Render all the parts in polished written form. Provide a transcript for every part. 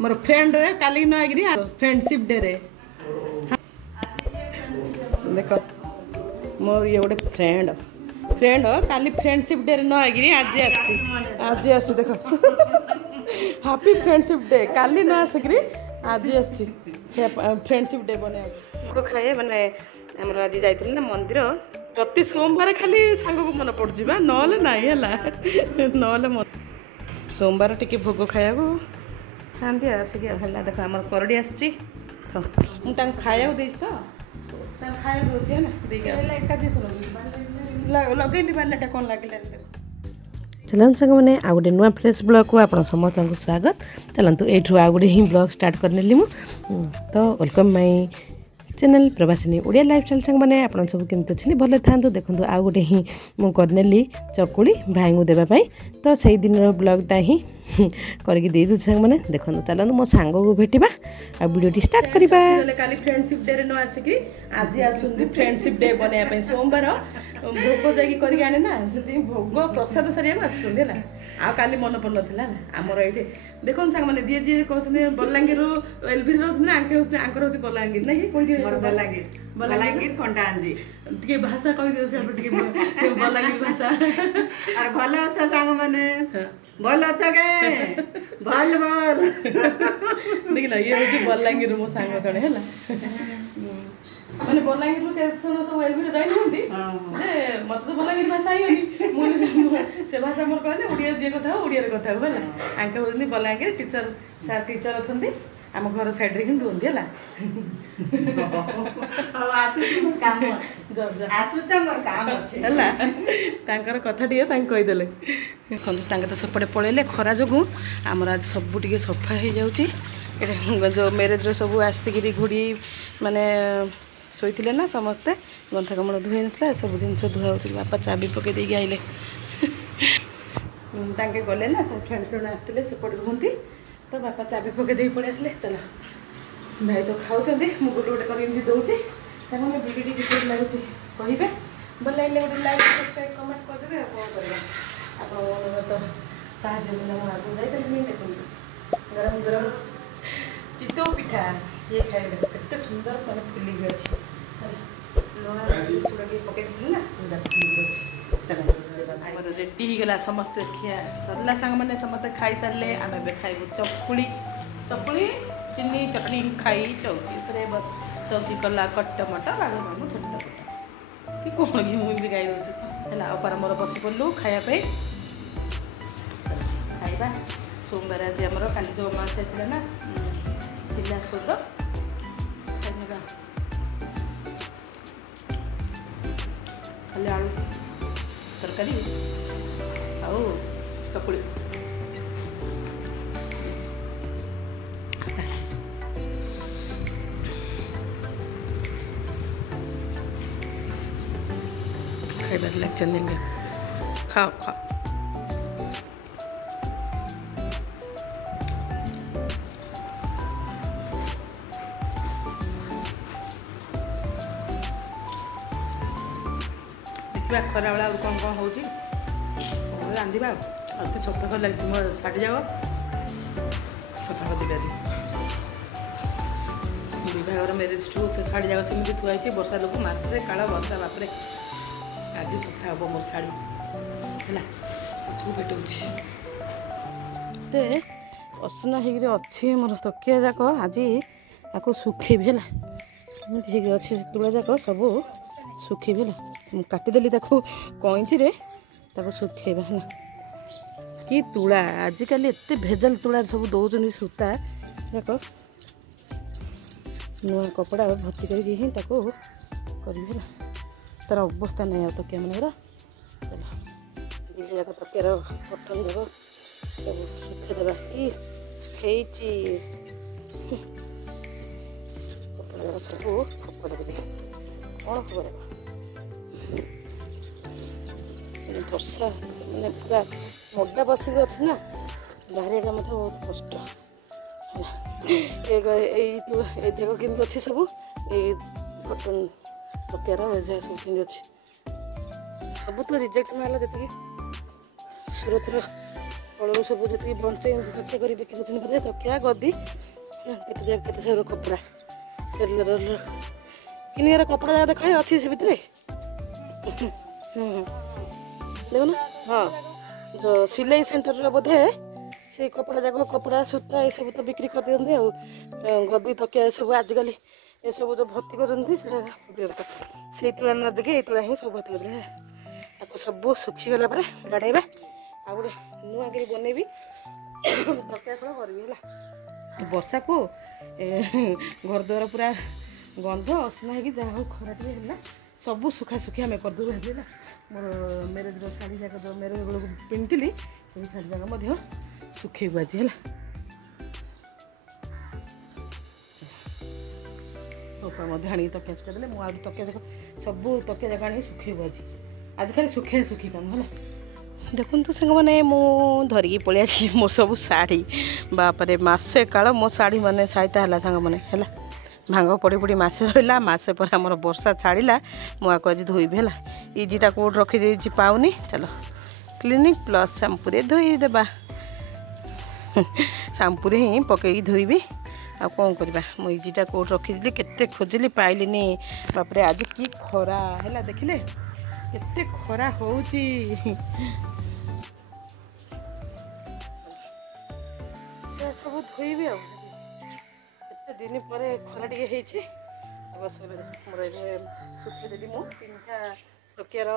More friend रे काली न Agri friendship day रे देखो मोर ये गोटे फ्रेंड फ्रेंड काली फ्रेंडशिप डे रे न आगरी आज आसी देखो हैप्पी फ्रेंडशिप डे काली न आसिकरी आज आसी फ्रेंडशिप डे बने को खाए माने हमर आज जाइतली ना मंदिर प्रति सोमवार खाली सांग को मन पड़ जिबा नले नाही हला नले सोमवार टिके भोग खाया को शांति आसिक है देख आम करड़ी आसी तो मुझे खाया देस तो खाया दूसरी है ना एकादश लगे बार्लाटा कौन लगे चलते सांग मैंने आ गए नुआ फ्रेश ब्लॉग को आप समस्त को स्वागत चलतु यू आ गए ही ब्लॉग स्टार्ट करनेली मु तो welcome my channel Pravasini Odia lifestyle सांग मैंने आप सब केमती अच्छे भले था देखो आ गए ही मुझे करनेली चकुड़ी भाई को देवाई तो से दिन ब्लॉगटा ही करके दे दूँ सांग मैंने देखो चलते मो सांग को भेटा आ वीडियो स्टार्ट करवा काली फ्रेंडशिप डे न आसिक आज आसुंदी फ्रेंडशिप डे बनवाई सोमवार भोग जाकि करके आने ना भोग प्रसाद सारे आसुँच आ काली मन पड़ ना आमर ये देखो सांग मैंने जी जी कहते बलांगीर एलभी आंकर हूँ बलांगीर ना कि बलांगीर खंडांजी टे भाषा कही दियो बलांगीर भाषा और भल अच्छा सांग मैंने भल अच्छा के भल भल देखल ये हूँ बलांगीर मो सांग जड़े है मैंने बलांगीर के सब एलभी रही मत तो बलांगीर भाषा आई मुझे से भाषा मोर कहले ओडिया दिए कथा ओडिया कथा है आंके होती बलांगीर टीचर सार टीचर अच्छा आम घर साइड रे रुहती है कथा टे कहीदे तो सेपटे पलैले खरा जो आमर आज सब टे सफा हो जाऊँगी जो मैरेज सब आसिक घोड़ी माने शोते ना समस्ते गंथा कमल धुई ना सब जिन धुआ बापा चाबी पकई देके आइले गले ना सब फ्रेंड्स मैंने आसते सेपटे रुहती तो बापा चाबी पकई दे पड़े आसले चलो भाई तो खाऊँ मुझे गोटे गोटे कर दूसरी मैं वीडियो किसी लगुच कहे भल लगे गोटे लाइक सब्सक्राइब कमेंट करदे कौन कर आप तो साहय आगे जाइए देखो गरम गरम चितौ पिठा ये खाए केते सुंदर मैंने फुलिक अच्छी लुण पकई ना फुलिक अच्छी रेडी होगला समस्ते खिया सरला सांग मैंने समस्ते खाई सारे आम ए खाइबू चकुड़ी चकुड़ी चिनी चटनी खाई चौकी बस चौकी कला कट टमाटर बाग मामू छोटा कटा कि कौन कि मुझे गाई दूसरी है अपार मोर बस पड़ू खायापी खाଇବା सोमवार आज आमर काली तो अमावास्या थी ना थिला सोद खाली आलू तरकारी आउ चकुड़ी खाइबार लग चलेंगे खाओ खाओ देखा खरा बेला कौन कौन हो रांधिबा अल्प सफा कर लगे मो शाढ़ी जाओ सफा कर देवी आज विभाग मेरेज ठू से शाढ़ी जाओ सेमती थुआई वर्षा लोक मसे काल वर्षा बापरे आज सफा हम मोर शाढ़ी है पचू पेटाऊे असना हो अच्छी मोर तकिया जाक आज आपको सुखेबी है अच्छी तुला जाक सब सुखेबी है काटिदेली कईची सुखेबा है कि तुला आजिकल एत भेजाल तुला सब दौरान सूता जाक नुआ कपड़ा भर्ती करके ही करी तार अवस्था नहीं आ तकिया मन चलो दिल्ली जाक तकियार बटन देव सब सुखेदेवा कि कपड़ा सब फपड़ा देवी कौन खबर वर्षा मैंने पूरा मोटा बसिक अच्छी ना बाहर मत बहुत कष्ट ये जगह केमती अच्छी सब ये कटन तकियार जगह सब केमती अच्छी सब तो रिजेक्ट मारा जी सूरत तलू सब जी बंचे तकिया कर बिकी बोधे तकिया गदी केते सारा कपड़ा कि कपड़ा जगह देखा अच्छी से भितर देखुन हाँ जो सिलाई सेंटर बोधे से कपड़ा जाक कपड़ा सूता ये सब तो बिक्री कर दिखते गदी तकिया सब आजिकल ये सब जो भर्ती कर से तुला न देखे ये तुला ही सब भर्ती कर सब सुखीगला गाड़ेबा आ गए नुआ कर बनैबी तकिया खोल करी वर्षा को घर द्वार पूरा गंध असना है जहाँ हो खरा टे है सब सुखा सुखी आम करदेबू है मोर मेरेज शाढ़ी जाक जो मेरेज बेलू पिंधि से शाढ़ी जाक सुखेबू आज है सोफा आनी तकिया सुखेदेले मुझे तकिया जाक सब तकिया जाक आनी सुखेबू आज खाली सुखे सुखी काम है देखुन तो सांग मैंने धरिकी पलि आसी मो सब शाढ़ी बापरे मसे काल मो शाढ़ी मैंने सहायता है सांग मैंने है भांग पड़ी पड़ी मसे रहा मसे पर आम वर्षा छाड़ा मुझे आज धोबी है इजीटा कौट रखी पाऊनी चलो क्लिनिक प्लस शैम्पू धोईदेबा शैम्पू ही पकई धोबी आ कौन करवा मुझे इजीटा कौट रखी केते खोजिली पाइलिनी बापरे आज की खरा है देखिले केते खरा होउची सब धोईबी आते दिन पर खरा टे मोर सुखेदेली मु तीनटा तकियार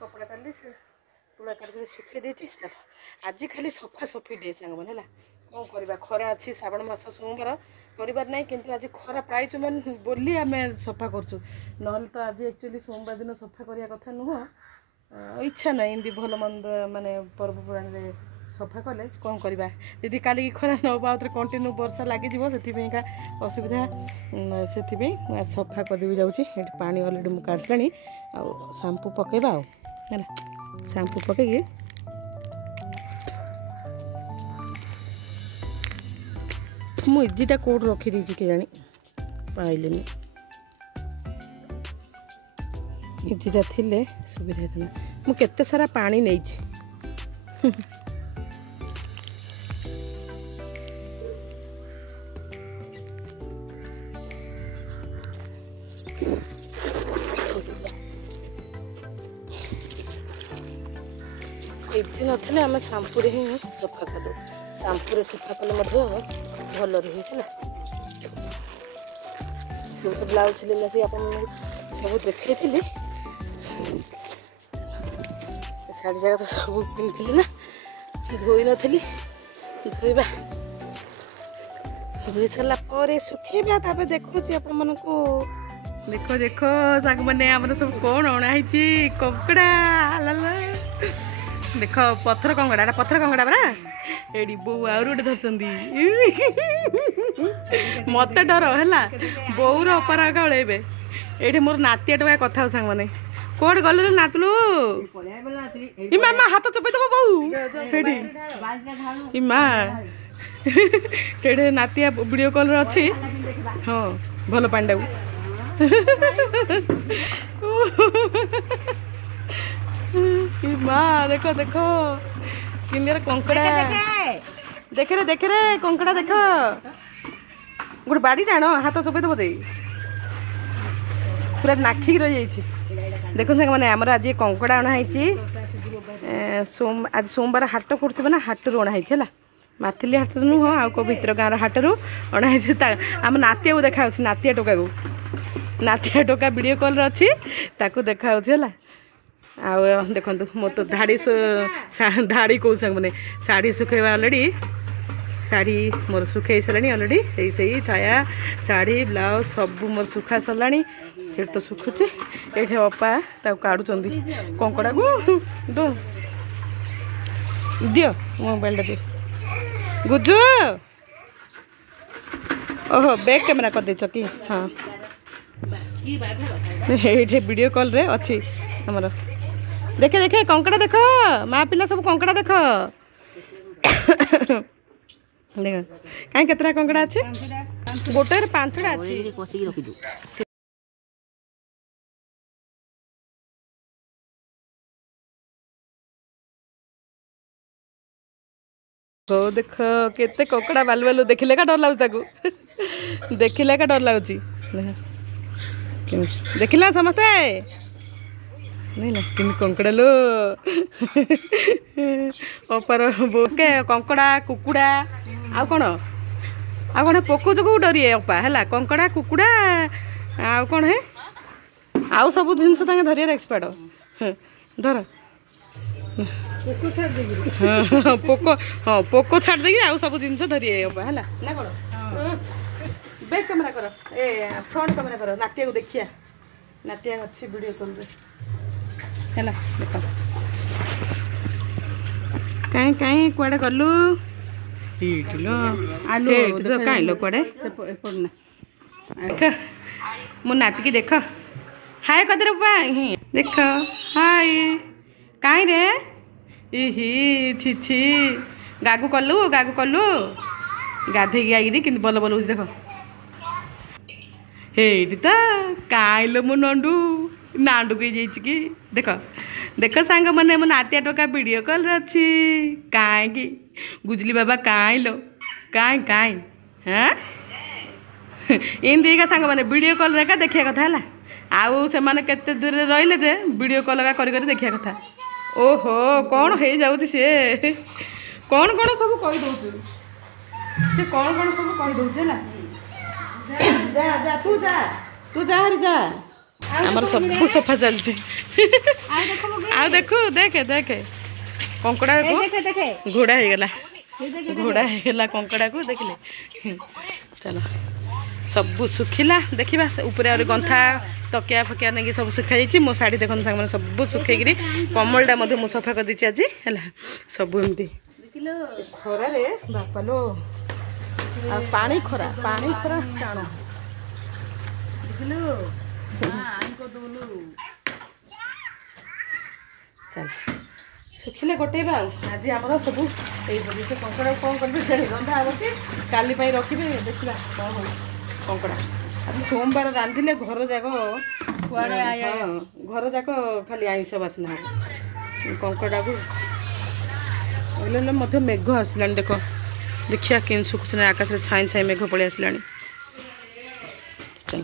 कपड़ा काली तुला काटिक सुखे देती चल आज खाली सफा सफी डे सांग मैंने है कौन करवा खरा अच्छी श्रावण मास सोमवार कर ना कि आज खरा पाइचु मान बोली आम सफा करूँ ना तो आज एक्चुअली सोमवार दिन सफा करने कथा नुह इच्छा ना एमती भल मंद माने पर्वपराणी सफा कले कौन करवा यदि काली खरा न बाउत कंटिन्यू वर्षा लगी से असुविधा से सफा करदेवी जाऊँगी पानी अलरेडी मुझे काटसानी आ शैम्पू पकेबा है शैम्पू पकई मु इजीटा कौट रखी के जानी पाइलिनी इजीटा थिले सुविधा था मु केते सारा पानी नहीं इजी नथिले आम शैम्पू ही सफा कर शैम्पू सफा कले भल रही है सब ब्लाउज सिलेला से आप सब देखी शाढ़ी जगह तो सब पिंधि ना धोई नी धोबा धोई सारा सुखेबा देखो आपण को देख देख सांग मैंने आम सब कौन अणाई कंकड़ा देख पत्थर कंकड़ा पत्थर कंकड़ा परा एडी बो आउर गोटे धरचंदी मत डर है बोर अपार गलेबे ये मोर नातिया टका कथा सांग मैंने कौट गलु नातलु मामा हाथ चपई दब बो इमा से नातिया वीडियो कॉल अच्छी हाँ भल पांडा माँ देख देख किंदियार कंकड़ा देखे रे कंकड़ा देख गोटे बाड़ी टाण हाथ चपई दब दे पूरा नाखिक रही देखो सांग मैंने आमर आज कंकड़ा अणाई आज सोमवार हाट पड़े ना हाटू अणाई है माथिली हाट नुह आ भितर गाँव हाटू अणाई आम नातिया को देखा नातिया टोका को नातिया टोका वीडियो कॉल अच्छी ताकू देखा है आ देखो मोर तो धाड़ी धाड़ी कौ सांग मैंने शाढ़ी सुखेबा अलरेडी शाढ़ी मोर सुखे सारे अलरेडी से छाया शाढ़ी ब्लाउज सब मोर सुखा सरलानी से तो सुखुचे ये अपा काढ़ुं कंकड़ा को दो दियो मोबाइल दे गुजु ओहो बैक कैमेरा कर देछ कि हाँ ये वीडियो कॉल रे अच्छी हमर देखे देखे कंकड़ा देख माँ पिला सब कंकड़ा देख देख कहीं केतरा कंकड़ा अच्छे गोटे 5टा अच्छी। हो देख केते ककड़ा बालू बालू देखिले का डर लागू देखिले का डर लगुच देखिला समस्ते नहीं ना कि कंकड़ा लो अपार बोके कंकड़ा कुकुड़ा आ कौन पोको जो डरिए अपा है कंकड़ा कुकुड़ा आ कौन है आउ सब जिनस धरिया एक्सपर्ट धर पोको हाँ पोको छाड़ देगी आउ सब जिनस धरिए अपा है ना कौन बैक कैमेरा कर ए फ्रंट कैमेरा कर नाट्या को देखिया नाट्या अच्छी वीडियो कॉल रे हैला देख काई काई कुआडे गलु लो आलू तो काई लो कुआडे देख मो नाती की देख हाय कदर देख हाय काई रे इही छी छी गागु कलु गाधे आई कि बल बल देख हेटी तो काइलो मो नंडू नांडू के जाइए कि देख देख सांग मैंने मो नातिया टोका वीडियो कॉल अच्छी कहीं गुजली बाबा लो कहीं हाँ इनका सांग मैंने वीडियो कॉल रे देखिया कथा है आउ से माने केते दूर रहिले जे वीडियो कॉल का करी देखिया कथा ओहो कौन हो जाऊँ सी कौन कौन सब कही दौचु से कौन कौन सब कही दौचे है जा जा तू जा हरी जा आमर सब सफा चलती आ देखो देखे देखे कंकड़ा को घोड़ा हो कंकड़ा को देखिले चलो सब सुखिला देखा ऊपर और गंथा तकिया फकिया नहीं सब सुखाई जाइए मो शाढ़ी देखो सांग सब सुखी कमलटा मु सफा कर दीची आज है सब एमती खरा रे बापा लो पानी खरा टाण चल सुखिले गोटे आज आम सब ये कंकड़ा कौन करेंगे रंधा हम कि काली रखिए देखा कौन हो कंकड़ा आज सोमवार रांधिले घर जाक घर जाक खाली आइंस बासना कंकड़ा को मेघ आसला देख देखिया कि सुखुना आकाश में छाई छाई मेघ पड़े आसला चल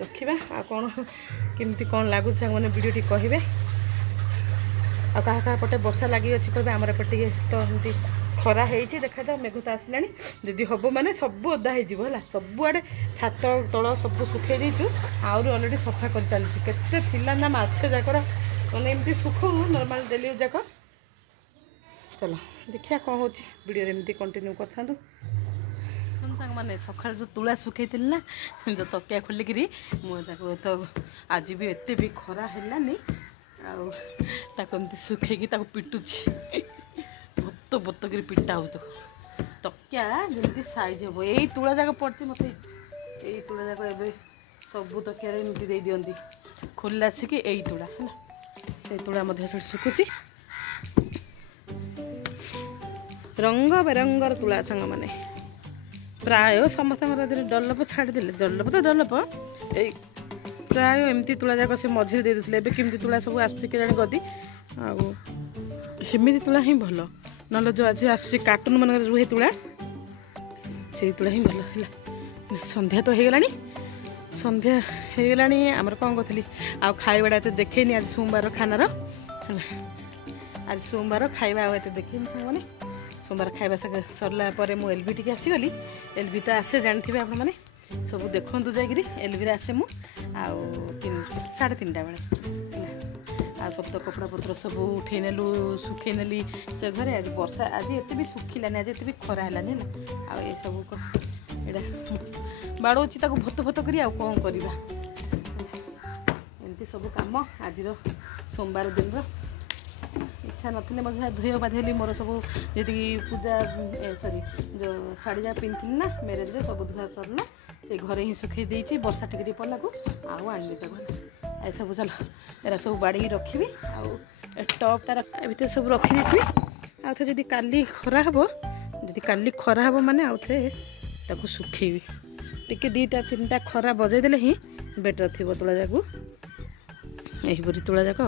रखा आ कौन केमती कौन लगुच मैंने वीडियो टी कहे आ क्या पटे वर्षा लगी अच्छी कहे आमर एपटे तो एमती खरा हो देखा था मेघ तो आसला जदि हम मैंने सब ओदा है सबुआड़े छात तल सब सुखे देचु आहरी अलरेडी सफा कर चलती केते पिला ना मसे जाकर मैंने एमती सुख नॉर्मल डेली जाक चलो देखिया कौन हो वीडियो एमती कंटिन्यू कर सांग मैंने सकाल जो तुला सुखई ना जो तकिया खोलिकी मुझे तो आज भी एत भी खरा है आमती सुखी पिटुची भत भत कर पिटा हो तकिया जमी साइज हम यही तुला जाक पड़ती मत यही तुला जाक ए सबू तकिया एमती दे दिखती खोल आसिक यही तुला है से तुला सुखुची रंग बेरंगर तुला सांग मैंने प्राय समस्त डलप छाड़ी डलप तो डलप ए प्राय एमती तुला जाक से मझे दे देते केमती तुला सब आसुची जानी गदी आमती तुला ही भल ना जो आज आस कार्टून मन रुहे तुला से तुला ही भल है संध्या तो हो गला संध्या हो गला आमर कौन करी आ खाइबाटा एत देखेनी आज सोमवार खानार आज सोमवार खाइबा आते देखेनी मैंने सोमवार खाइबा सरला मुझे एलबी टी आसीगली एलबी तो आसे जानते आप सब देखु जाकि एलबी आसे मु साढ़े 3टा बेले आ सब तो कपड़ा पत्र सब उठे नेलु सुखे नेली से घरे आज वर्षा आज एत भी सुखिलानी आज एत भी खरा है आ सब बाड़ौची भत भत कर कौन करवा एमती सब कम आज सोमवार दिन इच्छा नथिले मत धोई बाधेली मोर सब जी पूजा सॉरी जो साड़ी जा पिंधि ना मैरेज रे सब धुआ सरला से घरे ही सुखई देती वर्षा टिके पड़ला को आनी तो सब चल एरा सब बाड़ी रखी टपटा भर सब रखी आउ थे जदि काली खरा हम जदि काली खरा हम माने आउ थे ताको सुखेबी टिके 2टा 3टा खरा बजेदेले ही बेटर थी तुला जाक यहीपरी तुला जाक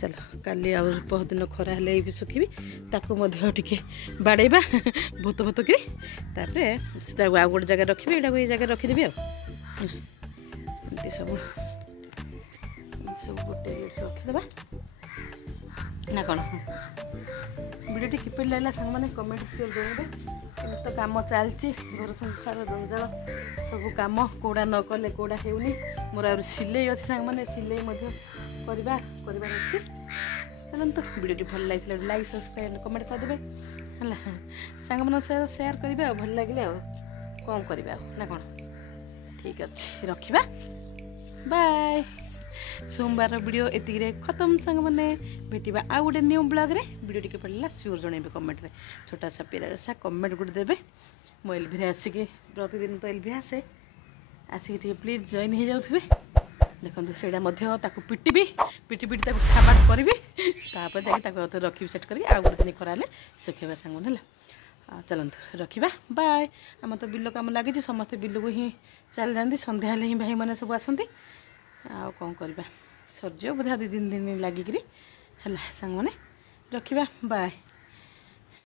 चल काली आउ बहुत खरा हेले भी सुखी ताकू टे बाड़ेबा भूत भूत कि आउ गोटे जगह रखी ये जगह रखीदेवी आमती सब सब गोटे रखीदे ना कौन भिडियो किपरि लगला सांग मैंने कमेंट शेयर देवे तो कम चलती घर संसार जंजाल सब कम कौड़ा न कले कौड़ा होनी मोर आ सिले अच्छे सांग मैंने सिले करवा अच्छे चलते भिडियो भल लगे लाइक सब्सक्राइब कमेंट करदे है सांग मन सेयार करेंगे भल लगे कौन करवा ना कौन ठीक अच्छे रखा बाय सोमवार वीडियो एतिक खत्म सांग मैंने भेटा आउ गोटे न्यू ब्लॉग रे वीडियो टी पड़ा सियोर जनइबे कमेंट रे छोटा सा पिला सा कमेंट गोटे देवे मो एलभि आसिक प्रतिदिन तो एलभि आसे आसिक प्लीज जॉइन हो जाऊे देखो से पिटिबी पिटी पिटी साबाट करी जाके रखी सेट करके आउ गोटे दिन खरा सुखेबा सांग है चलते रखा बाय आम तो बिल कम लगी समस्ते बिल को ही चल जाती सन्ध्या ही भाई मैंने सब आसती आउ कौन करवा सरज बोधा 2-3 दिन लगिकी है सांग मैंने रखा बाय।